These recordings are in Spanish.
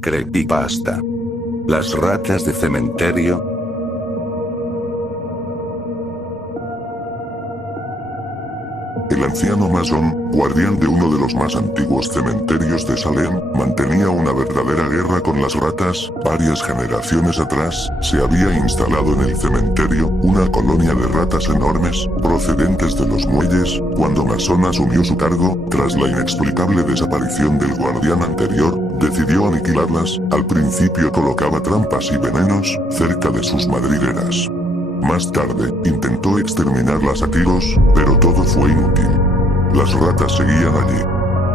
Creepypasta. Las ratas de cementerio. El anciano masón, guardián de uno de los más antiguos cementerios de Salem, mantenía una verdadera guerra con las ratas. Varias generaciones atrás, se había instalado en el cementerio una colonia de ratas enormes, procedentes de los muelles. Cuando Masón asumió su cargo, tras la inexplicable desaparición del guardián anterior, decidió aniquilarlas. Al principio colocaba trampas y venenos cerca de sus madrigueras. Más tarde, intentó exterminarlas a tiros, pero todo fue inútil. Las ratas seguían allí.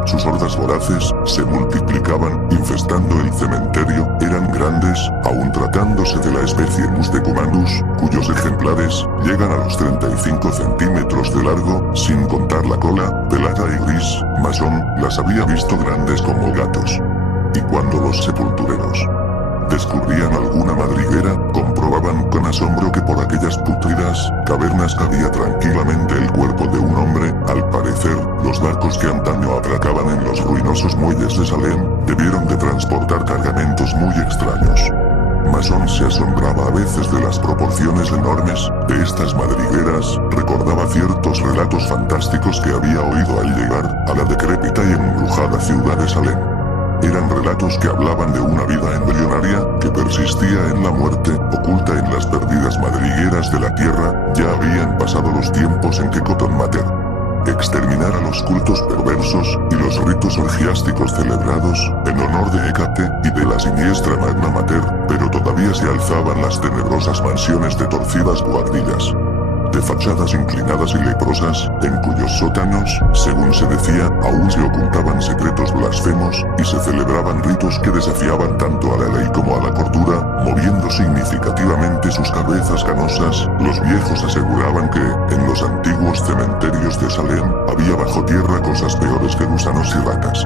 Sus hordas voraces se multiplicaban, infestando el cementerio. Eran grandes, aún tratándose de la especie Mus decumannus, cuyos ejemplares llegan a los 35 centímetros de largo, sin contar la cola, pelada y gris. Masón las había visto grandes como gatos. Y cuando los sepultureros descubrían alguna madriguera, comprobaban con asombro que por aquellas putridas cavernas cabía tranquilamente el cuerpo de un hombre. Al parecer, los barcos que antaño atracaban en los ruinosos muelles de Salem, debieron de transportar cargamentos muy extraños. Masón se asombraba a veces de las proporciones enormes de estas madrigueras, recordaba ciertos relatos fantásticos que había oído al llegar a la decrépita y embrujada ciudad de Salem. Eran relatos que hablaban de una vida embrionaria que persistía en la muerte, oculta en las perdidas madrigueras de la tierra. Ya habían pasado los tiempos en que Cotton Mather exterminara los cultos perversos y los ritos orgiásticos celebrados en honor de Hécate y de la siniestra Magna Mater, pero todavía se alzaban las tenebrosas mansiones de torcidas buhardillas, de fachadas inclinadas y leprosas, en cuyos sótanos, según se decía, aún se ocultaban secretos blasfemos, y se celebraban ritos que desafiaban tanto a la ley como a la cordura. Moviendo significativamente sus cabezas canosas, los viejos aseguraban que, en los antiguos cementerios de Salem, había bajo tierra cosas peores que gusanos y ratas.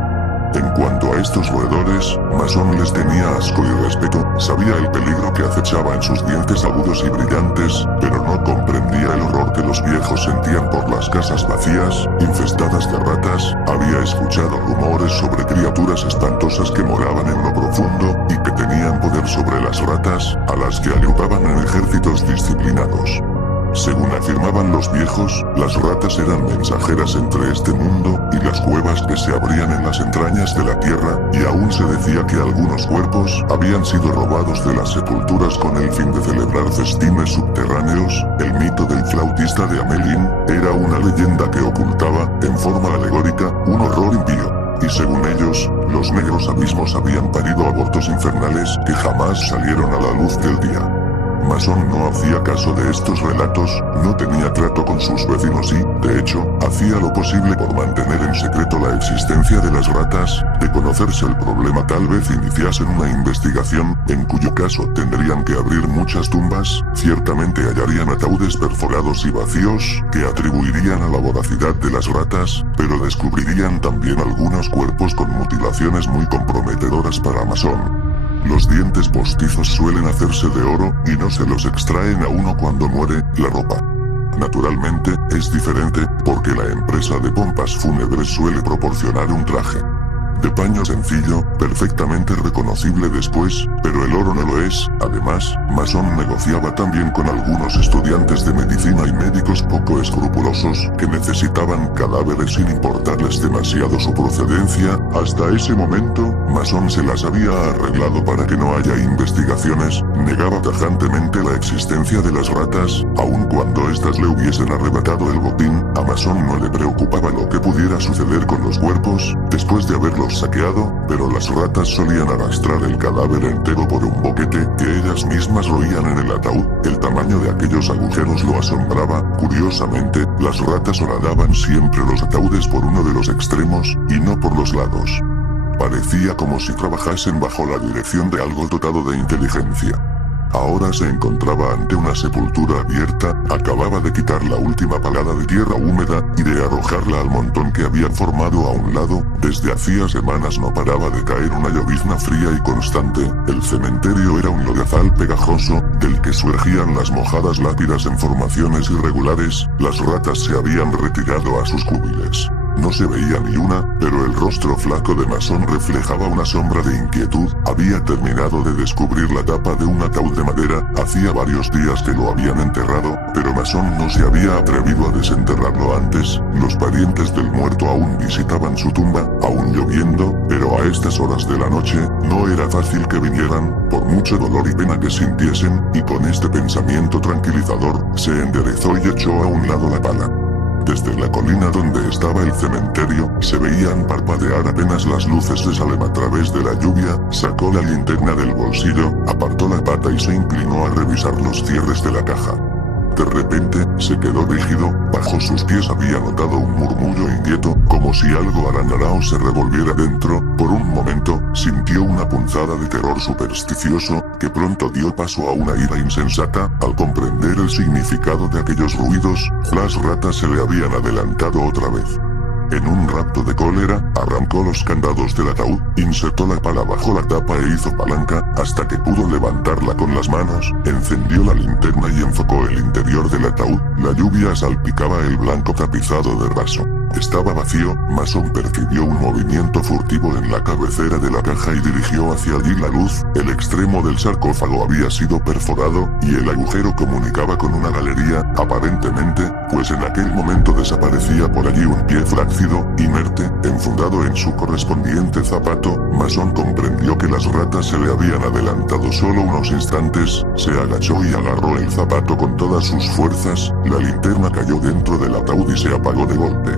En cuanto a estos roedores, Masón les tenía asco y respeto, sabía el peligro que acechaba en sus dientes agudos y brillantes, pero no comprendía el horror que los viejos sentían por las casas vacías, infestadas de ratas. Había escuchado rumores sobre criaturas espantosas que moraban en lo profundo, y que tenían poder sobre las ratas, a las que agrupaban en ejércitos disciplinados. Según afirmaban los viejos, las ratas eran mensajeras entre este mundo y las cuevas que se abrían en las entrañas de la tierra, y aún se decía que algunos cuerpos habían sido robados de las sepulturas con el fin de celebrar festines subterráneos. El mito del flautista de Amelín era una leyenda que ocultaba, en forma alegórica, un horror impío. Y según ellos, los negros abismos habían parido abortos infernales que jamás salieron a la luz del día. Masón no hacía caso de estos relatos, no tenía trato con sus vecinos y, de hecho, hacía lo posible por mantener en secreto la existencia de las ratas. De conocerse el problema, tal vez iniciasen una investigación, en cuyo caso tendrían que abrir muchas tumbas. Ciertamente hallarían ataúdes perforados y vacíos, que atribuirían a la voracidad de las ratas, pero descubrirían también algunos cuerpos con mutilaciones muy comprometedoras para Masón. Los dientes postizos suelen hacerse de oro, y no se los extraen a uno cuando muere. La ropa, naturalmente, es diferente, porque la empresa de pompas fúnebres suele proporcionar un traje de paño sencillo, perfectamente reconocible después, pero el oro no lo es. Además, Masón negociaba también con algunos estudiantes de medicina y médicos poco escrupulosos, que necesitaban cadáveres sin importarles demasiado su procedencia. Hasta ese momento, Masón se las había arreglado para que no haya investigaciones, negaba tajantemente la existencia de las ratas, aun cuando éstas le hubiesen arrebatado el botín. A Masón no le preocupaba lo que pudiera suceder con los cuerpos, después de haberlos saqueado, pero las ratas solían arrastrar el cadáver entero por un boquete que ellas mismas roían en el ataúd. El tamaño de aquellos agujeros lo asombraba. Curiosamente, las ratas horadaban siempre los ataúdes por uno de los extremos, y no por los lados. Parecía como si trabajasen bajo la dirección de algo dotado de inteligencia. Ahora se encontraba ante una sepultura abierta, acababa de quitar la última palada de tierra húmeda, y de arrojarla al montón que habían formado a un lado. Desde hacía semanas no paraba de caer una llovizna fría y constante. El cementerio era un lodazal pegajoso, del que surgían las mojadas lápidas en formaciones irregulares. Las ratas se habían retirado a sus cubiles. No se veía ni una, pero el rostro flaco de Mason reflejaba una sombra de inquietud. Había terminado de descubrir la tapa de un ataúd de madera. Hacía varios días que lo habían enterrado, pero Mason no se había atrevido a desenterrarlo antes. Los parientes del muerto aún visitaban su tumba, aún lloviendo, pero a estas horas de la noche, no era fácil que vinieran, por mucho dolor y pena que sintiesen, y con este pensamiento tranquilizador, se enderezó y echó a un lado la pala. Desde la colina donde estaba el cementerio, se veían parpadear apenas las luces de Salem a través de la lluvia. Sacó la linterna del bolsillo, apartó la pata y se inclinó a revisar los cierres de la caja. De repente, se quedó rígido. Bajo sus pies había notado un murmullo inquieto, como si algo arañarao se revolviera dentro. Por un momento, sintió una punzada de terror supersticioso, que pronto dio paso a una ira insensata, al comprender el significado de aquellos ruidos. Las ratas se le habían adelantado otra vez. En un rapto de cólera, arrancó los candados del ataúd, insertó la pala bajo la tapa e hizo palanca, hasta que pudo levantarla con las manos, encendió la linterna y enfocó el interior del ataúd. La lluvia salpicaba el blanco tapizado de raso. Estaba vacío. Mason percibió un movimiento furtivo en la cabecera de la caja y dirigió hacia allí la luz. El extremo del sarcófago había sido perforado, y el agujero comunicaba con una galería, aparentemente, pues en aquel momento desaparecía por allí un pie flácido, inerte, enfundado en su correspondiente zapato. Mason comprendió que las ratas se le habían adelantado solo unos instantes. Se agachó y agarró el zapato con todas sus fuerzas. La linterna cayó dentro del ataúd y se apagó de golpe.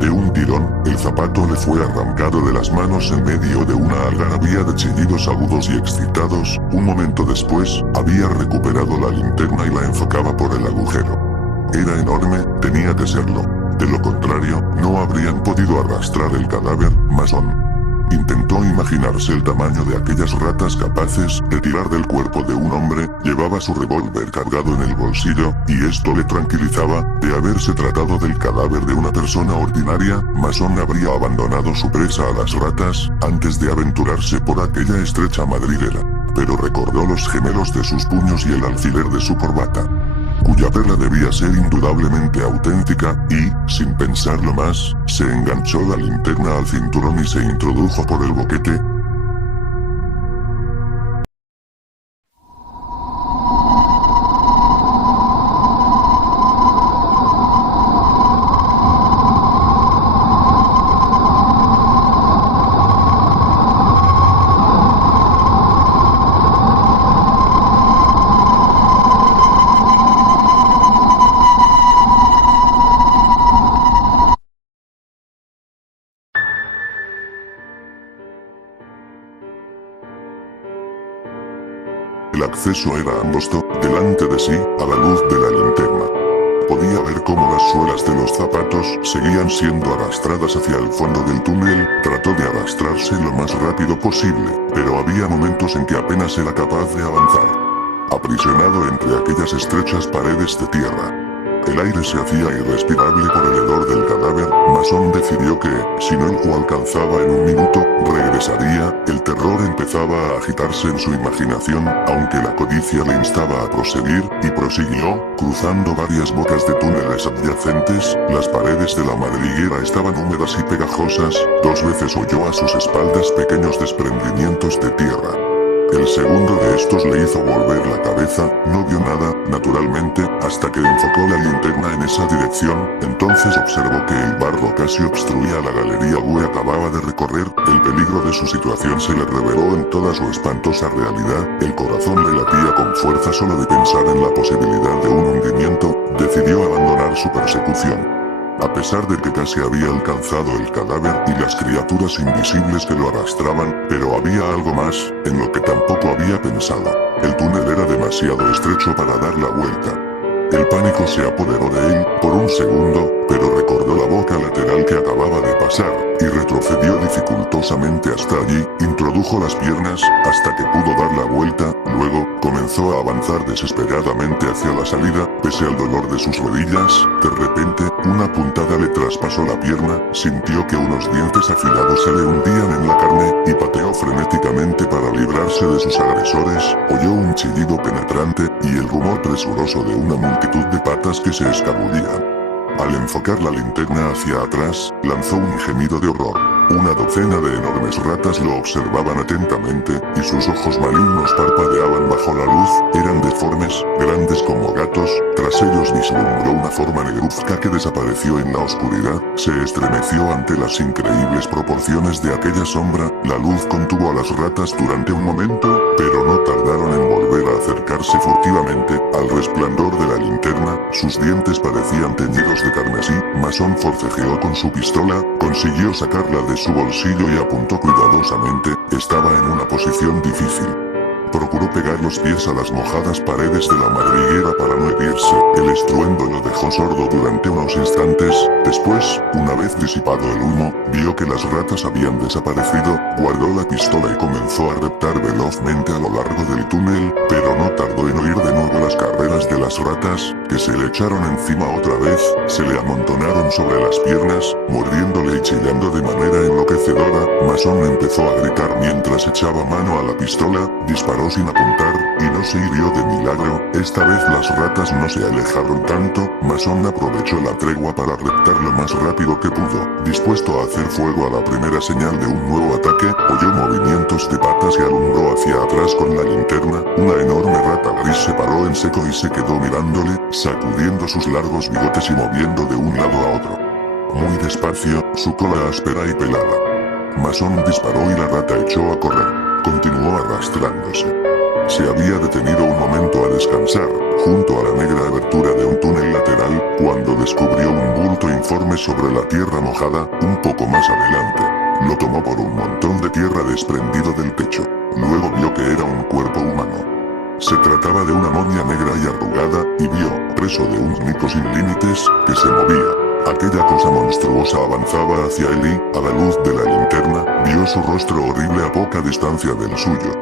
De un tirón, el zapato le fue arrancado de las manos en medio de una algarabía de chillidos agudos y excitados. Un momento después, había recuperado la linterna y la enfocaba por el agujero. Era enorme, tenía que serlo. De lo contrario, no habrían podido arrastrar el cadáver. Mason intentó imaginarse el tamaño de aquellas ratas capaces de tirar del cuerpo de un hombre. Llevaba su revólver cargado en el bolsillo, y esto le tranquilizaba. De haberse tratado del cadáver de una persona ordinaria, Mason habría abandonado su presa a las ratas, antes de aventurarse por aquella estrecha madriguera. Pero recordó los gemelos de sus puños y el alfiler de su corbata, cuya perla debía ser indudablemente auténtica, y, sin pensarlo más, se enganchó la linterna al cinturón y se introdujo por el boquete. El acceso era angosto. Delante de sí, a la luz de la linterna, podía ver cómo las suelas de los zapatos seguían siendo arrastradas hacia el fondo del túnel. Trató de arrastrarse lo más rápido posible, pero había momentos en que apenas era capaz de avanzar, aprisionado entre aquellas estrechas paredes de tierra. El aire se hacía irrespirable por el hedor del cadáver. Mason decidió que, si no lo alcanzaba en un minuto, regresaría. El terror empezaba a agitarse en su imaginación, aunque la codicia le instaba a proseguir, y prosiguió, cruzando varias bocas de túneles adyacentes. Las paredes de la madriguera estaban húmedas y pegajosas. 2 veces oyó a sus espaldas pequeños desprendimientos de tierra. El segundo de estos le hizo volver la cabeza. No vio nada, naturalmente, hasta que enfocó la linterna en esa dirección. Entonces observó que el barro casi obstruía la galería que acababa de recorrer. El peligro de su situación se le reveló en toda su espantosa realidad. El corazón le latía con fuerza solo de pensar en la posibilidad de un hundimiento. Decidió abandonar su persecución. A pesar de que casi había alcanzado el cadáver y las criaturas invisibles que lo arrastraban, pero había algo más, en lo que tampoco había pensado. El túnel era demasiado estrecho para dar la vuelta. El pánico se apoderó de él, por un segundo, pero recordó la boca lateral que acababa de pasar, y retrocedió dificultosamente hasta allí. Introdujo las piernas, hasta que pudo dar la vuelta. Luego, comenzó comenzó a avanzar desesperadamente hacia la salida, pese al dolor de sus rodillas. De repente, una puntada le traspasó la pierna, sintió que unos dientes afilados se le hundían en la carne, y pateó frenéticamente para librarse de sus agresores. Oyó un chillido penetrante, y el rumor presuroso de una multitud de patas que se escabullían. Al enfocar la linterna hacia atrás, lanzó un gemido de horror. Una docena de enormes ratas lo observaban atentamente, y sus ojos malignos parpadeaban bajo la luz. Eran deformes, grandes como gatos. Tras ellos vislumbró una forma negruzca que desapareció en la oscuridad. Se estremeció ante las increíbles proporciones de aquella sombra. La luz contuvo a las ratas durante un momento, pero no tardaron en volver a acercarse furtivamente al resplandor de la linterna. Sus dientes parecían teñidos de carmesí. Mason forcejeó con su pistola, consiguió sacarla de su bolsillo y apuntó cuidadosamente. Estaba en una posición difícil. Procuró pegar los pies a las mojadas paredes de la madriguera para no herirse. El estruendo lo dejó sordo durante unos instantes. Después, una vez disipado el humo, vio que las ratas habían desaparecido. Guardó la pistola y comenzó a reptar velozmente a lo largo del túnel, pero no tardó en oír de nuevo las carreras de las ratas, que se le echaron encima otra vez. Se le amontonaron sobre las piernas, mordiéndole y chillando de manera enloquecedora. Mason empezó a gritar mientras echaba mano a la pistola. Disparó sin apuntar, y no se hirió de milagro. Esta vez las ratas no se alejaron tanto. Mason aprovechó la tregua para reptar lo más rápido que pudo. Dispuesto a hacer fuego a la primera señal de un nuevo ataque, oyó movimientos de patas y alumbró hacia atrás con la linterna. Una enorme rata gris se paró en seco y se quedó mirándole, sacudiendo sus largos bigotes y moviendo de un lado a otro. Muy despacio, su cola áspera y pelada. Mason disparó y la rata echó a correr. Continuó arrastrándose. Se había detenido un momento a descansar, junto a la negra abertura de un túnel lateral, cuando descubrió un bulto informe sobre la tierra mojada, un poco más adelante. Lo tomó por un montón de tierra desprendido del techo. Luego vio que era un cuerpo humano. Se trataba de una momia negra y arrugada, y vio, preso de un mico sin límites, que se movía. Aquella cosa monstruosa avanzaba hacia él y, a la luz de la linterna, vio su rostro horrible a poca distancia del suyo.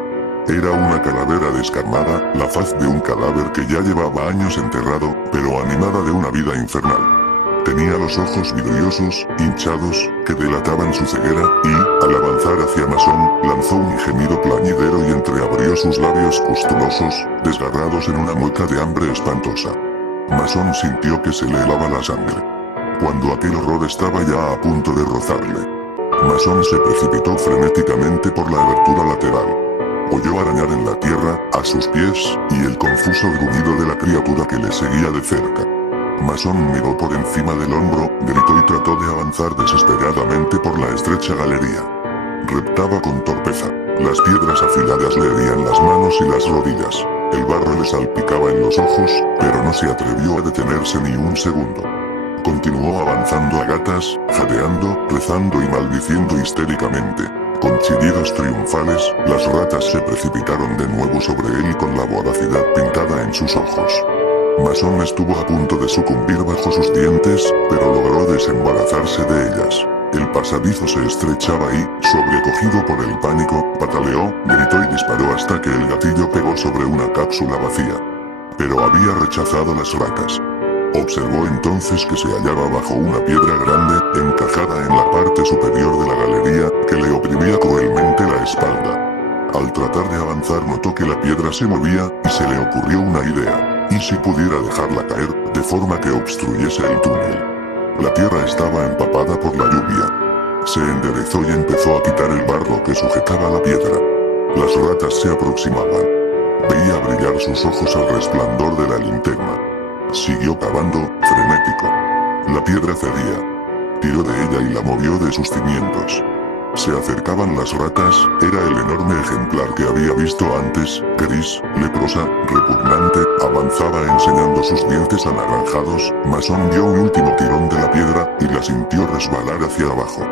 Era una calavera descarnada, la faz de un cadáver que ya llevaba años enterrado, pero animada de una vida infernal. Tenía los ojos vidriosos, hinchados, que delataban su ceguera, y, al avanzar hacia Mason, lanzó un gemido plañidero y entreabrió sus labios pustulosos, desgarrados en una mueca de hambre espantosa. Mason sintió que se le helaba la sangre. Cuando aquel horror estaba ya a punto de rozarle, Mason se precipitó frenéticamente por la abertura lateral. Oyó arañar en la tierra, a sus pies, y el confuso gruñido de la criatura que le seguía de cerca. Mason miró por encima del hombro, gritó y trató de avanzar desesperadamente por la estrecha galería. Reptaba con torpeza. Las piedras afiladas le herían las manos y las rodillas. El barro le salpicaba en los ojos, pero no se atrevió a detenerse ni un segundo. Continuó avanzando a gatas, jadeando, rezando y maldiciendo histéricamente. Con chillidos triunfales, las ratas se precipitaron de nuevo sobre él con la voracidad pintada en sus ojos. Mason estuvo a punto de sucumbir bajo sus dientes, pero logró desembarazarse de ellas. El pasadizo se estrechaba y, sobrecogido por el pánico, pataleó, gritó y disparó hasta que el gatillo pegó sobre una cápsula vacía. Pero había rechazado las ratas. Observó entonces que se hallaba bajo una piedra grande, encajada en la parte superior de la galería, que le oprimía cruelmente la espalda. Al tratar de avanzar notó que la piedra se movía, y se le ocurrió una idea. ¿Y si pudiera dejarla caer, de forma que obstruyese el túnel? La tierra estaba empapada por la lluvia. Se enderezó y empezó a quitar el barro que sujetaba la piedra. Las ratas se aproximaban. Veía brillar sus ojos al resplandor de la linterna. Siguió cavando, frenético. La piedra cedía. Tiró de ella y la movió de sus cimientos. Se acercaban las ratas, era el enorme ejemplar que había visto antes, gris, leprosa, repugnante, avanzaba enseñando sus dientes anaranjados. Mason dio un último tirón de la piedra, y la sintió resbalar hacia abajo.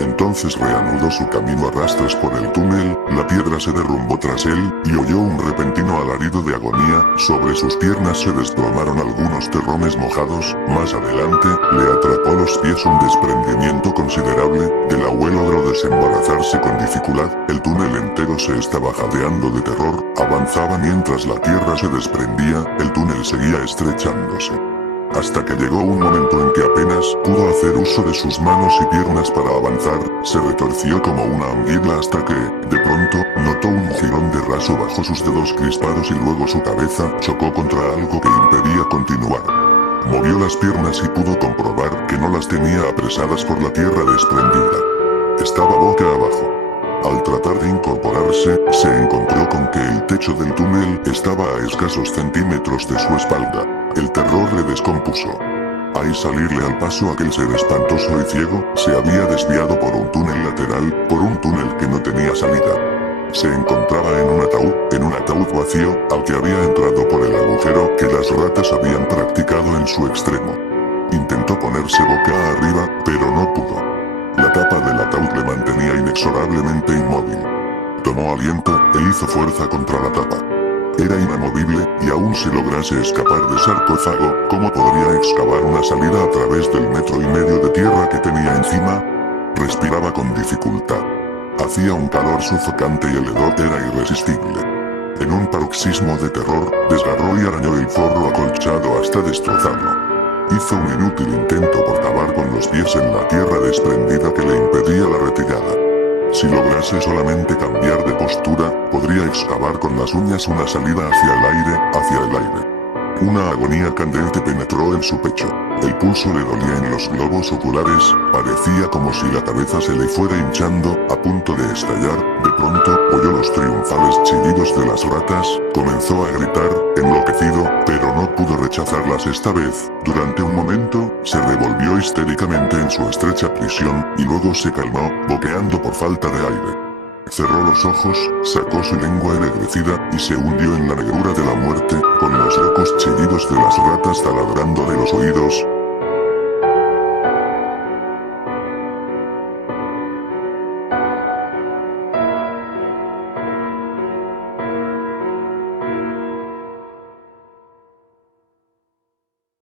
Entonces reanudó su camino a rastras por el túnel, la piedra se derrumbó tras él, y oyó un repentino alarido de agonía, sobre sus piernas se desplomaron algunos terrones mojados, más adelante, le atrapó los pies un desprendimiento considerable, del abuelo logró desembarazarse con dificultad, el túnel entero se estaba jadeando de terror, avanzaba mientras la tierra se desprendía, el túnel seguía estrechándose. Hasta que llegó un momento en que apenas pudo hacer uso de sus manos y piernas para avanzar, se retorció como una anguila hasta que, de pronto, notó un jirón de raso bajo sus dedos crispados y luego su cabeza chocó contra algo que impedía continuar. Movió las piernas y pudo comprobar que no las tenía apresadas por la tierra desprendida. Estaba boca abajo. Al tratar de incorporarse, se encontró con que el techo del túnel estaba a escasos centímetros de su espalda. El terror le descompuso. Al salirle al paso aquel ser espantoso y ciego, se había desviado por un túnel lateral, por un túnel que no tenía salida. Se encontraba en un ataúd vacío, al que había entrado por el agujero que las ratas habían practicado en su extremo. Intentó ponerse boca arriba, pero no pudo. La tapa del ataúd le mantenía inexorablemente inmóvil. Tomó aliento, e hizo fuerza contra la tapa. Era inamovible, y aun si lograse escapar del sarcófago, ¿cómo podría excavar una salida a través del 1,5 metros de tierra que tenía encima? Respiraba con dificultad. Hacía un calor sofocante y el hedor era irresistible. En un paroxismo de terror, desgarró y arañó el forro acolchado hasta destrozarlo. Hizo un inútil intento por cavar con los pies en la tierra desprendida que le impedía la retirada. Si lograse solamente cambiar de postura, podría excavar con las uñas una salida hacia el aire. Una agonía candente penetró en su pecho. El pulso le dolía en los globos oculares, parecía como si la cabeza se le fuera hinchando, a punto de estallar. De pronto, oyó los triunfales chillidos de las ratas, comenzó a gritar, enloquecido, pero no pudo rechazarlas esta vez. Durante un momento, se revolvió histéricamente en su estrecha prisión, y luego se calmó, boqueando por falta de aire. Cerró los ojos, sacó su lengua ennegrecida, y se hundió en la negrura de la muerte, con los locos chillidos de las ratas taladrando de los oídos,